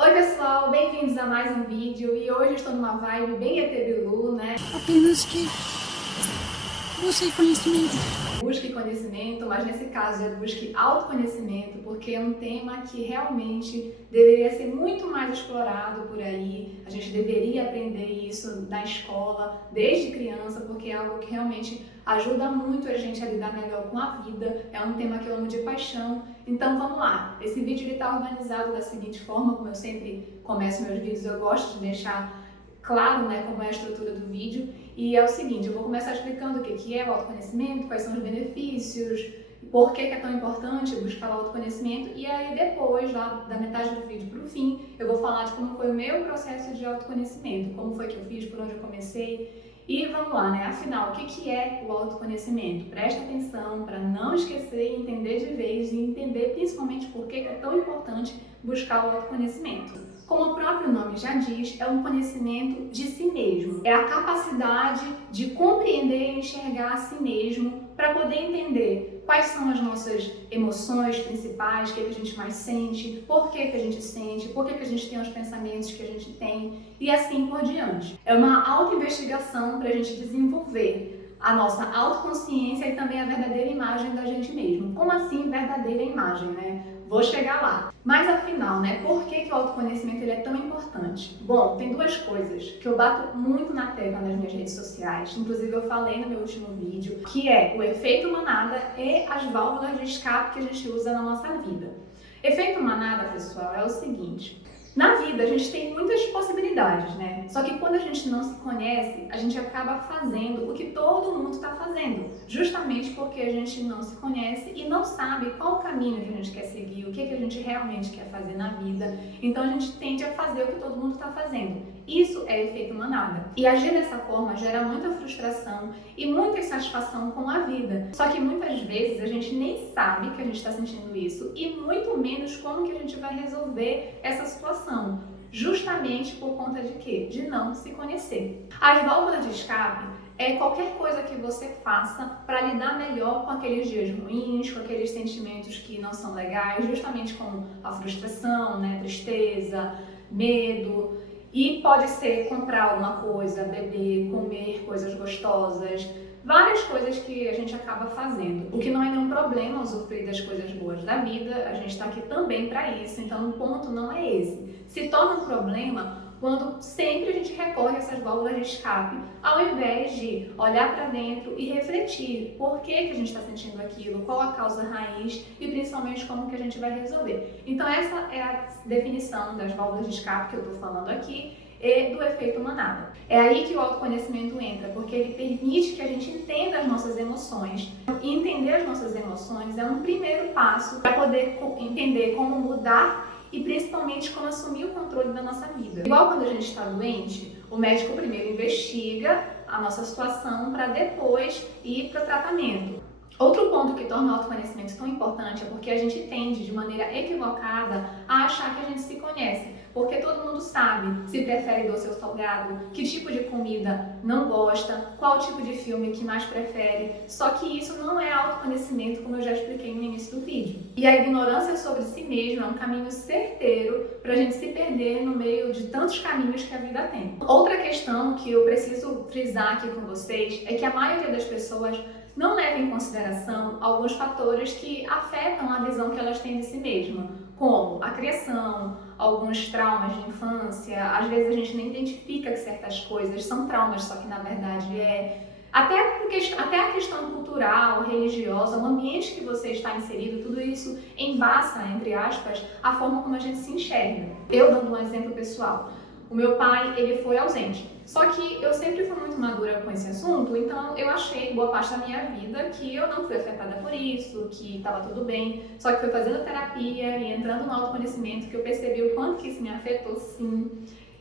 Oi pessoal, bem-vindos a mais um vídeo e hoje eu estou numa vibe bem ET Bilu, né? Apenas que busque conhecimento. Busque conhecimento, mas nesse caso é busque autoconhecimento, porque é um tema que realmente deveria ser muito mais explorado por aí. A gente deveria aprender isso na escola, desde criança, porque é algo que realmente ajuda muito a gente a lidar melhor com a vida. É um tema que eu amo de paixão. Então vamos lá. Esse vídeo está organizado da seguinte forma, como eu sempre começo meus vídeos, eu gosto de deixar claro, né, como é a estrutura do vídeo. E é o seguinte, eu vou começar explicando o que é o autoconhecimento, quais são os benefícios, por que é tão importante buscar o autoconhecimento, e aí depois, lá da metade do vídeo para o fim, eu vou falar de como foi o meu processo de autoconhecimento, como foi que eu fiz, por onde eu comecei. E vamos lá, né? Afinal, o que é o autoconhecimento? Presta atenção para não esquecer e entender de vez, e entender principalmente por que é tão importante buscar o autoconhecimento. Como o próprio nome já diz, é um conhecimento de si mesmo. É a capacidade de compreender e enxergar a si mesmo para poder entender quais são as nossas emoções principais, o que a gente mais sente, por que a gente sente, por que a gente tem os pensamentos que a gente tem e assim por diante. É uma autoinvestigação para a gente desenvolver a nossa autoconsciência e também a verdadeira imagem da gente mesmo. Como assim verdadeira imagem, né? Vou chegar lá. Mas afinal, né, por que o autoconhecimento ele é tão importante? Bom, tem duas coisas que eu bato muito na tecla nas minhas redes sociais, inclusive eu falei no meu último vídeo, que é o efeito manada e as válvulas de escape que a gente usa na nossa vida. Efeito manada, pessoal, é o seguinte: na vida a gente tem muitas possibilidades, né? Só que quando a gente não se conhece, a gente acaba fazendo o que todo mundo está fazendo, justamente porque a gente não se conhece e não sabe qual o caminho que a gente quer seguir, o que a gente realmente quer fazer na vida. Então a gente tende a fazer o que todo mundo está fazendo. Isso é efeito manada. E agir dessa forma gera muita frustração e muita insatisfação com a vida. Só que muitas vezes a gente nem sabe que a gente está sentindo isso e muito menos como que a gente vai resolver essa situação. Justamente por conta de quê? De não se conhecer. As válvulas de escape é qualquer coisa que você faça para lidar melhor com aqueles dias ruins, com aqueles sentimentos que não são legais, justamente com a frustração, né, tristeza, medo. E pode ser comprar alguma coisa, beber, comer coisas gostosas, várias coisas que a gente acaba fazendo. O que não é nenhum problema usufruir das coisas boas da vida, a gente está aqui também para isso, então o ponto não é esse. Se torna um problema quando sempre a gente recorre a essas válvulas de escape, ao invés de olhar para dentro e refletir por que a gente está sentindo aquilo, qual a causa raiz e principalmente como que a gente vai resolver. Então essa é a definição das válvulas de escape que eu estou falando aqui e do efeito manada. É aí que o autoconhecimento entra, porque ele permite que a gente entenda as nossas emoções. E entender as nossas emoções é um primeiro passo para poder entender como mudar e principalmente como assumir o controle da nossa vida. Igual quando a gente está doente, o médico primeiro investiga a nossa situação para depois ir para o tratamento. Outro ponto que torna o autoconhecimento tão importante é porque a gente tende, de maneira equivocada, a achar que a gente se conhece. Porque todo mundo sabe se prefere doce ou salgado, que tipo de comida não gosta, qual tipo de filme que mais prefere. Só que isso não é autoconhecimento, como eu já expliquei no início do vídeo. E a ignorância sobre si mesmo é um caminho certeiro para a gente se perder no meio de tantos caminhos que a vida tem. Outra questão que eu preciso frisar aqui com vocês é que a maioria das pessoas não leva em consideração alguns fatores que afetam a visão que elas têm de si mesmas, como a criação, alguns traumas de infância. Às vezes a gente nem identifica que certas coisas são traumas, só que na verdade até a questão cultural, religiosa, o ambiente que você está inserido, tudo isso embaça, entre aspas, a forma como a gente se enxerga. Eu dando um exemplo pessoal. O meu pai, ele foi ausente. Só que eu sempre fui muito madura com esse assunto, então eu achei boa parte da minha vida que eu não fui afetada por isso, que estava tudo bem. Só que foi fazendo terapia e entrando no autoconhecimento que eu percebi o quanto que isso me afetou, sim.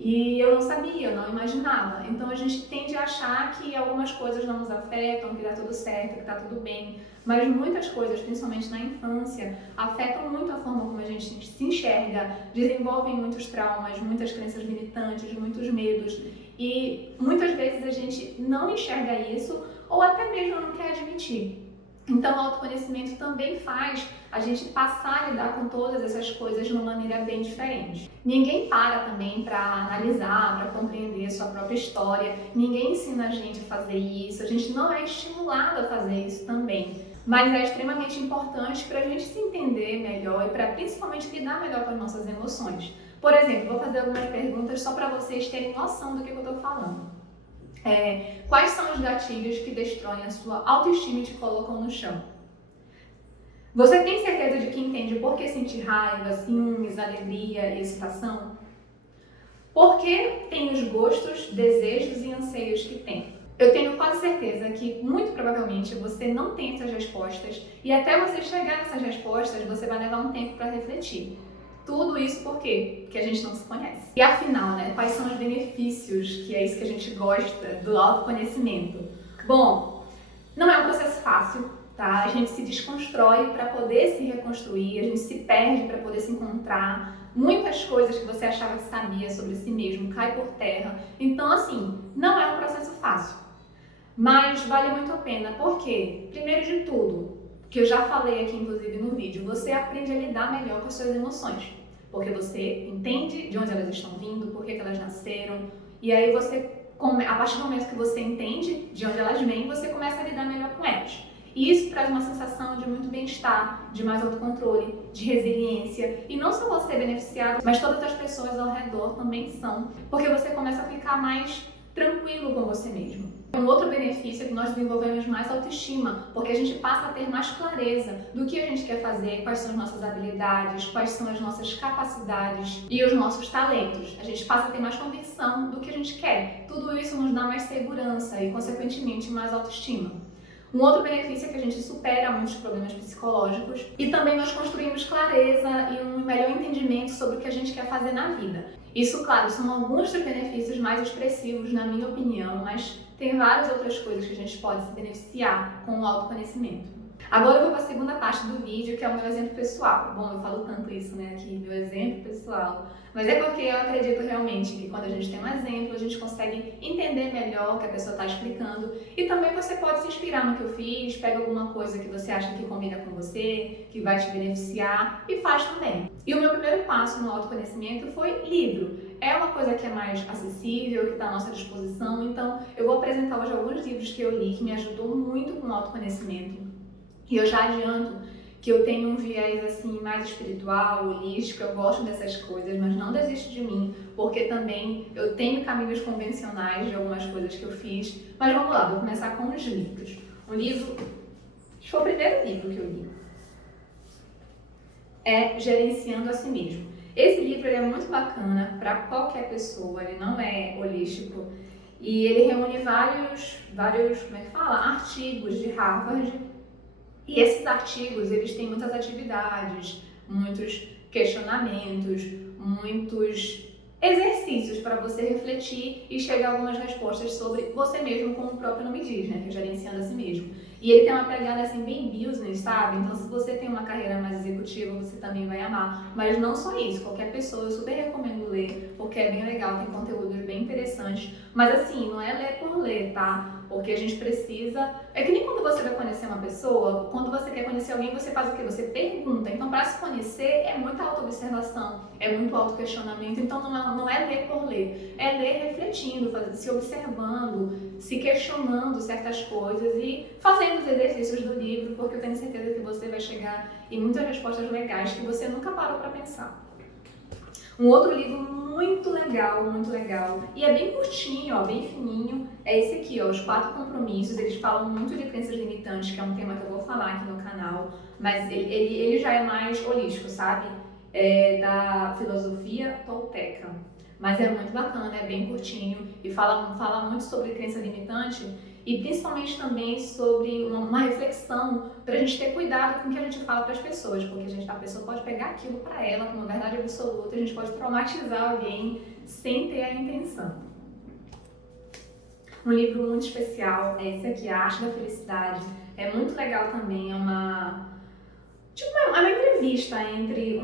E eu não sabia, eu não imaginava. Então a gente tende a achar que algumas coisas não nos afetam, que dá tudo certo, que tá tudo bem. Mas muitas coisas, principalmente na infância, afetam muito a forma como a gente se enxerga, desenvolvem muitos traumas, muitas crenças limitantes, muitos medos. E muitas vezes a gente não enxerga isso ou até mesmo não quer admitir. Então, o autoconhecimento também faz a gente passar a lidar com todas essas coisas de uma maneira bem diferente. Ninguém para também para analisar, para compreender a sua própria história, ninguém ensina a gente a fazer isso, a gente não é estimulado a fazer isso também. Mas é extremamente importante para a gente se entender melhor e para principalmente lidar melhor com as nossas emoções. Por exemplo, vou fazer algumas perguntas só para vocês terem noção do que eu estou falando. Quais são os gatilhos que destroem a sua autoestima e te colocam no chão? Você tem certeza de que entende por que sentir raiva, ciúmes, alegria e excitação? Por que tem os gostos, desejos e anseios que tem? Eu tenho quase certeza que, muito provavelmente, você não tem essas respostas e até você chegar nessas respostas, você vai levar um tempo para refletir. Tudo isso por quê? Porque a gente não se conhece. E afinal, quais são os benefícios, que é isso que a gente gosta, do autoconhecimento? Bom, não é um processo fácil, tá? A gente se desconstrói para poder se reconstruir, a gente se perde para poder se encontrar. Muitas coisas que você achava que sabia sobre si mesmo cai por terra. Então, assim, não é um processo fácil. Mas vale muito a pena. Por quê? Primeiro de tudo, que eu já falei aqui, inclusive, no vídeo, você aprende a lidar melhor com as suas emoções. Porque você entende de onde elas estão vindo, por que elas nasceram, e aí a partir do momento que você entende de onde elas vêm, você começa a lidar melhor com elas. E isso traz uma sensação de muito bem-estar, de mais autocontrole, de resiliência, e não só você beneficiado, mas todas as pessoas ao redor também são, porque você começa a ficar mais tranquilo com você mesmo. Um outro benefício é que nós desenvolvemos mais autoestima, porque a gente passa a ter mais clareza do que a gente quer fazer, quais são as nossas habilidades, quais são as nossas capacidades e os nossos talentos. A gente passa a ter mais convicção do que a gente quer. Tudo isso nos dá mais segurança e, consequentemente, mais autoestima. Um outro benefício é que a gente supera muitos problemas psicológicos e também nós construímos clareza e um melhor entendimento sobre o que a gente quer fazer na vida. Isso, claro, são alguns dos benefícios mais expressivos, na minha opinião, mas tem várias outras coisas que a gente pode se beneficiar com o autoconhecimento. Agora eu vou para a segunda parte do vídeo, que é o meu exemplo pessoal. Bom, eu falo tanto isso, aqui, meu exemplo pessoal. Mas é porque eu acredito realmente que quando a gente tem um exemplo, a gente consegue entender melhor o que a pessoa está explicando. E também você pode se inspirar no que eu fiz, pega alguma coisa que você acha que combina com você, que vai te beneficiar e faz também. E o meu primeiro passo no autoconhecimento foi livro. É uma coisa que é mais acessível, que está à nossa disposição. Então, eu vou apresentar hoje alguns livros que eu li que me ajudou muito com o autoconhecimento. E eu já adianto que eu tenho um viés assim mais espiritual, holístico, eu gosto dessas coisas, mas não desiste de mim, porque também eu tenho caminhos convencionais de algumas coisas que eu fiz. Mas vamos lá, vou começar com os livros. Um livro, acho que foi o primeiro livro que eu li, é Gerenciando a Si Mesmo. Esse livro ele é muito bacana para qualquer pessoa, ele não é holístico e ele reúne vários, artigos de Harvard. E esses artigos, eles têm muitas atividades, muitos questionamentos, muitos exercícios para você refletir e chegar a algumas respostas sobre você mesmo, como o próprio nome diz, que é Gerenciando a Si Mesmo. E ele tem uma pegada assim bem business, sabe? Então, se você tem uma carreira mais executiva, você também vai amar. Mas não só isso, qualquer pessoa eu super recomendo ler, porque é bem legal, tem conteúdos bem interessantes. Mas assim, não é ler por ler, tá? Porque a gente precisa... É que nem quando você vai conhecer uma pessoa, quando você quer conhecer alguém, você faz o quê? Você pergunta. Então, para se conhecer, é muita autoobservação, é muito autoquestionamento. Então, não é ler por ler. É ler refletindo, se observando, se questionando certas coisas e fazendo os exercícios do livro, porque eu tenho certeza que você vai chegar em muitas respostas legais que você nunca parou para pensar. Um outro livro muito legal, e é bem curtinho, bem fininho, é esse aqui, Os 4 Compromissos. Eles falam muito de crenças limitantes, que é um tema que eu vou falar aqui no canal, mas ele já é mais holístico, sabe? É da filosofia tolteca. Mas é muito bacana, é bem curtinho e fala muito sobre crença limitante e principalmente também sobre uma reflexão para a gente ter cuidado com o que a gente fala para as pessoas, porque a pessoa pode pegar aquilo para ela como verdade absoluta, a gente pode traumatizar alguém sem ter a intenção. Um livro muito especial é esse aqui, A Arte da Felicidade. É muito legal também, é uma entrevista entre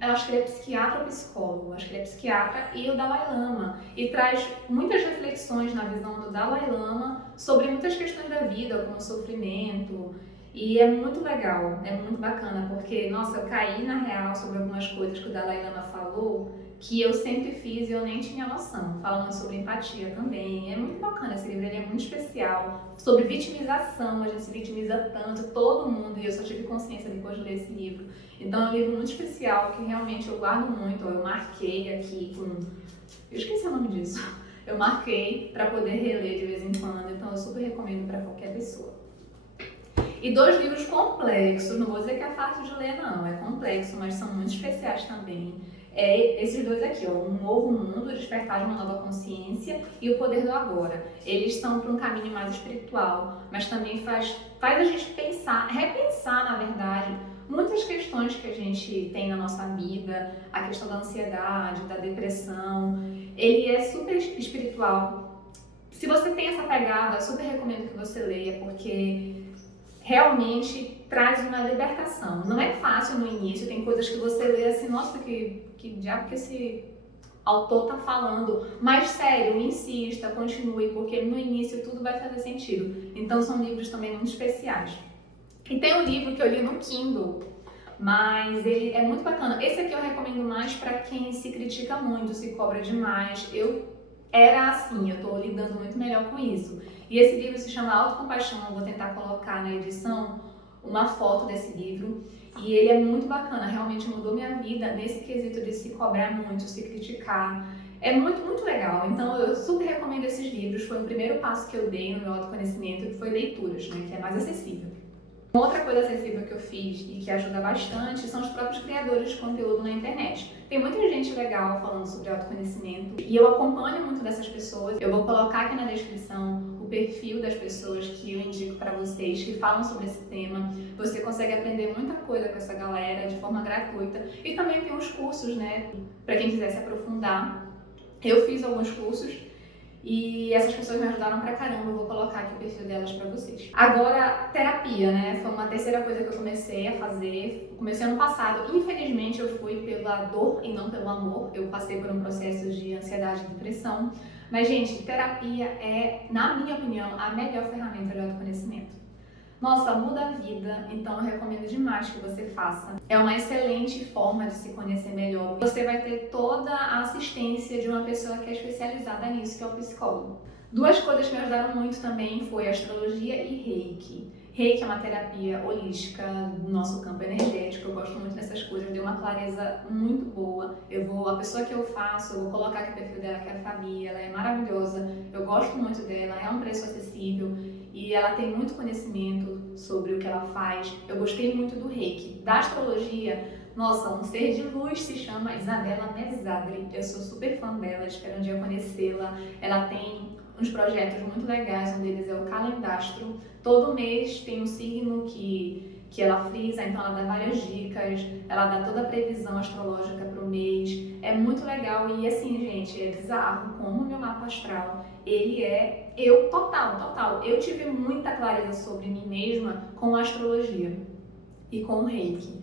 acho que ele é psiquiatra ou psicólogo, acho que ele é psiquiatra e o Dalai Lama, e traz muitas reflexões na visão do Dalai Lama sobre muitas questões da vida, como o sofrimento, E é muito legal, é muito bacana, porque, nossa, eu caí na real sobre algumas coisas que o Dalai Lama falou, que eu sempre fiz e eu nem tinha noção. Falando sobre empatia também. É muito bacana esse livro, ele é muito especial. Sobre vitimização, a gente se vitimiza tanto, todo mundo, e eu só tive consciência depois de ler esse livro. Então é um livro muito especial, que realmente eu guardo muito. Eu marquei aqui com... Eu esqueci o nome disso. Eu marquei para poder reler de vez em quando, então eu super recomendo para qualquer pessoa. E 2 livros complexos, não vou dizer que é fácil de ler não, é complexo, mas são muito especiais também. Esses 2 aqui, ó, Um Novo Mundo, Despertar de uma Nova Consciência e O Poder do Agora. Eles são para um caminho mais espiritual, mas também faz a gente pensar, repensar na verdade, muitas questões que a gente tem na nossa vida, a questão da ansiedade, da depressão. Ele é super espiritual. Se você tem essa pegada, eu super recomendo que você leia, porque realmente traz uma libertação. Não é fácil no início, tem coisas que você lê assim, nossa, que diabo que esse autor tá falando. Mas sério, insista, continue, porque no início tudo vai fazer sentido. Então são livros também muito especiais. E tem um livro que eu li no Kindle, mas ele é muito bacana. Esse aqui eu recomendo mais para quem se critica muito, se cobra demais. Eu era assim, eu tô lidando muito melhor com isso. E esse livro se chama Autocompaixão, eu vou tentar colocar na edição uma foto desse livro. E ele é muito bacana, realmente mudou minha vida nesse quesito de se cobrar muito, se criticar. É muito, muito legal. Então eu super recomendo esses livros. Foi o primeiro passo que eu dei no meu autoconhecimento, que foi leituras, né, que é mais acessível. Uma outra coisa acessível que eu fiz e que ajuda bastante são os próprios criadores de conteúdo na internet. Tem muita gente legal falando sobre autoconhecimento e eu acompanho muito dessas pessoas. Eu vou colocar aqui na descrição o perfil das pessoas que eu indico para vocês que falam sobre esse tema. Você consegue aprender muita coisa com essa galera de forma gratuita. E também tem os cursos, né, para quem quiser se aprofundar. Eu fiz alguns cursos e essas pessoas me ajudaram pra caramba, eu vou colocar aqui o perfil delas pra vocês. Agora, terapia, né? Foi uma terceira coisa que eu comecei a fazer. Comecei ano passado. Infelizmente, eu fui pela dor e não pelo amor. Eu passei por um processo de ansiedade e depressão. Mas, gente, terapia é, na minha opinião, a melhor ferramenta de autoconhecimento. Nossa, muda a vida, então eu recomendo demais que você faça. É uma excelente forma de se conhecer melhor. Você vai ter toda a assistência de uma pessoa que é especializada nisso, que é o psicólogo. 2 coisas que me ajudaram muito também foi astrologia e Reiki. Reiki é uma terapia holística do nosso campo energético, eu gosto muito dessas coisas, deu uma clareza muito boa. A pessoa que eu faço, eu vou colocar aqui o perfil dela, que é a Fabi, ela é maravilhosa, eu gosto muito dela, é um preço acessível e ela tem muito conhecimento sobre o que ela faz. Eu gostei muito do Reiki. Da astrologia, nossa, um ser de luz se chama Isabela Mezzadri, eu sou super fã dela, espero um dia conhecê-la. Ela tem uns projetos muito legais, um deles é o Calendastro. Todo mês tem um signo que ela frisa, então ela dá várias dicas, ela dá toda a previsão astrológica para o mês. É muito legal e assim, gente, é bizarro como o meu mapa astral, ele é eu total. Eu tive muita clareza sobre mim mesma com a astrologia e com o Reiki.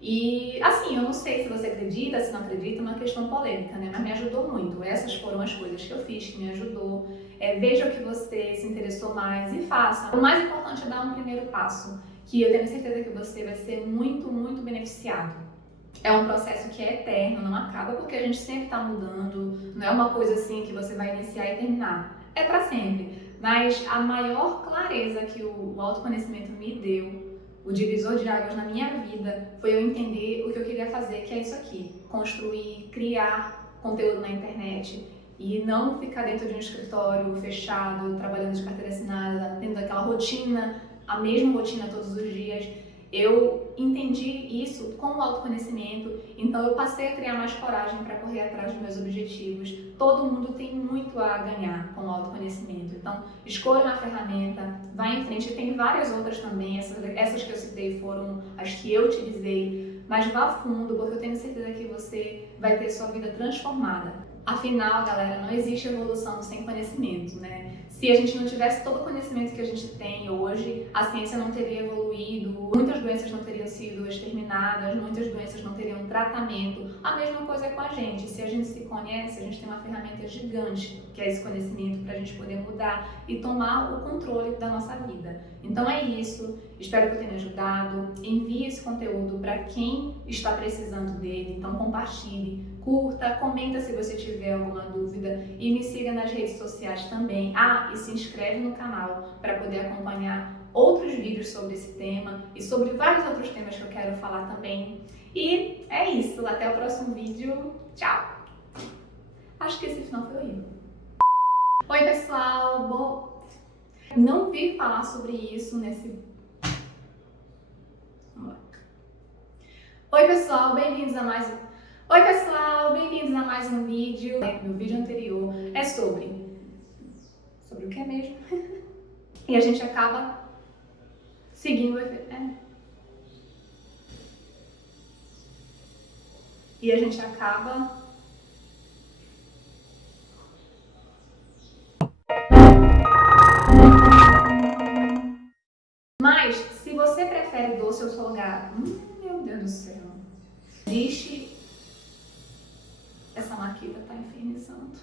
E assim, eu não sei se você acredita, se não acredita, é uma questão polêmica, né? Mas me ajudou muito. Essas foram as coisas que eu fiz que me ajudou. Veja o que você se interessou mais e faça. O mais importante é dar um primeiro passo, que eu tenho certeza que você vai ser muito, muito beneficiado. É um processo que é eterno, não acaba, porque a gente sempre está mudando. Não é uma coisa assim que você vai iniciar e terminar. É para sempre. Mas a maior clareza que o autoconhecimento me deu, o divisor de águas na minha vida, foi eu entender o que eu queria fazer, que é isso aqui. Construir, criar conteúdo na internet e não ficar dentro de um escritório fechado, trabalhando de carteira assinada, tendo aquela rotina, a mesma rotina todos os dias. Eu entendi isso com o autoconhecimento, então eu passei a criar mais coragem para correr atrás dos meus objetivos. Todo mundo tem muito a ganhar com o autoconhecimento, então escolha uma ferramenta, vá em frente. Tem várias outras também, essas que eu citei foram as que eu utilizei, mas vá a fundo, porque eu tenho certeza que você vai ter sua vida transformada. Afinal, galera, não existe evolução sem conhecimento, né? Se a gente não tivesse todo o conhecimento que a gente tem hoje, a ciência não teria evoluído, muitas doenças não teriam sido exterminadas, muitas doenças não teriam tratamento. A mesma coisa é com a gente. Se a gente se conhece, a gente tem uma ferramenta gigante, que é esse conhecimento, para a gente poder mudar e tomar o controle da nossa vida. Então é isso. Espero que eu tenha ajudado. Envie esse conteúdo para quem está precisando dele. Então compartilhe, curta, comenta se você tiver alguma dúvida e me siga nas redes sociais também. E se inscreve no canal para poder acompanhar outros vídeos sobre esse tema e sobre vários outros temas que eu quero falar também. E é isso, até o próximo vídeo. Tchau! Acho que esse final foi horrível. Oi pessoal, não vi falar sobre isso nesse... Oi pessoal, bem-vindos a mais um vídeo. Meu vídeo anterior é sobre o que é mesmo? E a gente acaba seguindo o efeito. E a gente acaba Mas, se você prefere doce ou salgado, meu Deus do céu, existe... Essa maquita tá infernizando.